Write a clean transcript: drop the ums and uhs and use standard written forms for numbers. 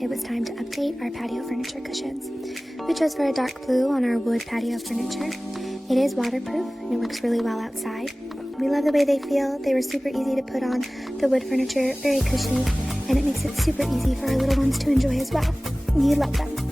it was time to update our patio furniture cushions. We chose for a dark blue on our wood patio furniture. It is waterproof and it works really well outside. We love the way they feel. They were super easy to put on the wood furniture, very cushy, and it makes it super easy for our little ones to enjoy as well. We love them.